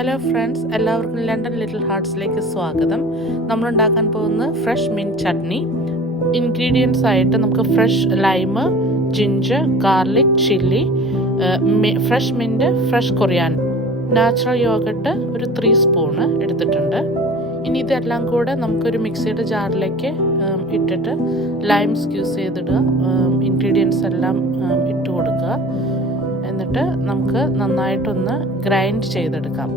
Hello friends, എല്ലാവർക്കും London little ഹാർട്ട്സിലേക്ക് സ്വാഗതം. നമ്മളുണ്ടാക്കാൻ പോകുന്ന ഫ്രഷ് മിൻറ്റ് ചട്നി. ഇൻഗ്രീഡിയൻസ് ആയിട്ട് നമുക്ക് fresh lime, ginger, garlic, chilli, fresh mint, fresh coriander, natural yoghurt ഒരു 3 സ്പൂണ് എടുത്തിട്ടുണ്ട്. ഇനി ഇതെല്ലാം കൂടെ നമുക്കൊരു മിക്സിയുടെ ജാറിലേക്ക് ഇട്ടിട്ട് ലൈം സ്ക്യൂസ് ചെയ്തിടുക. ഇൻഗ്രീഡിയൻസ് എല്ലാം ഇട്ട് കൊടുക്കുക. എന്നിട്ട് നമുക്ക് നന്നായിട്ടൊന്ന് ഗ്രൈൻഡ് ചെയ്തെടുക്കാം.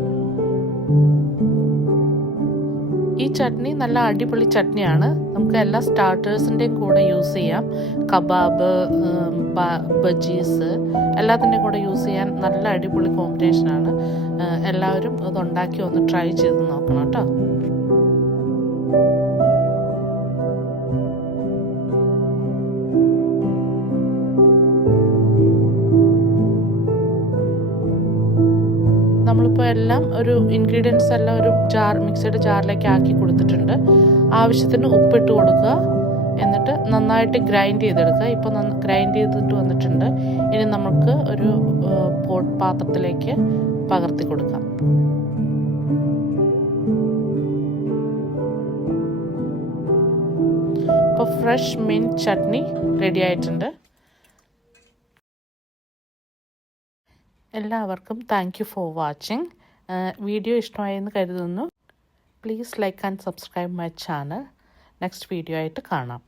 ഈ ചട്നി നല്ല അടിപൊളി ചട്നിയാണ്. നമുക്ക് എല്ലാ സ്റ്റാർട്ടേഴ്സിൻ്റെയും കൂടെ യൂസ് ചെയ്യാം. കബാബ്, ബജീസ് എല്ലാത്തിൻ്റെയും കൂടെ യൂസ് ചെയ്യാൻ നല്ല അടിപൊളി കോമ്പിനേഷനാണ്. എല്ലാവരും അതുണ്ടാക്കി ഒന്ന് ട്രൈ ചെയ്ത് നോക്കണം കേട്ടോ. നമ്മളിപ്പോൾ എല്ലാം ഒരു ഇൻഗ്രീഡിയൻസ് എല്ലാം ഒരു മിക്സിയുടെ ജാറിലേക്ക് ആക്കി കൊടുത്തിട്ടുണ്ട്. ആവശ്യത്തിന് ഉപ്പിട്ട് കൊടുക്കുക. എന്നിട്ട് നന്നായിട്ട് ഗ്രൈൻഡ് ചെയ്തെടുക്കുക. ഇപ്പോൾ ഗ്രൈൻഡ് ചെയ്തിട്ട് വന്നിട്ടുണ്ട്. ഇനി നമുക്ക് ഒരു പാത്രത്തിലേക്ക് പകർത്തി കൊടുക്കാം. ഇപ്പോൾ ഫ്രഷ് മിൻറ്റ് ചട്നി റെഡി ആയിട്ടുണ്ട്. എല്ലാവർക്കും thank you for watching. Video ഇഷ്ടമായെന്ന് കരുതുന്നു. Please like and subscribe my channel. Next video ആയിട്ട് കാണാം.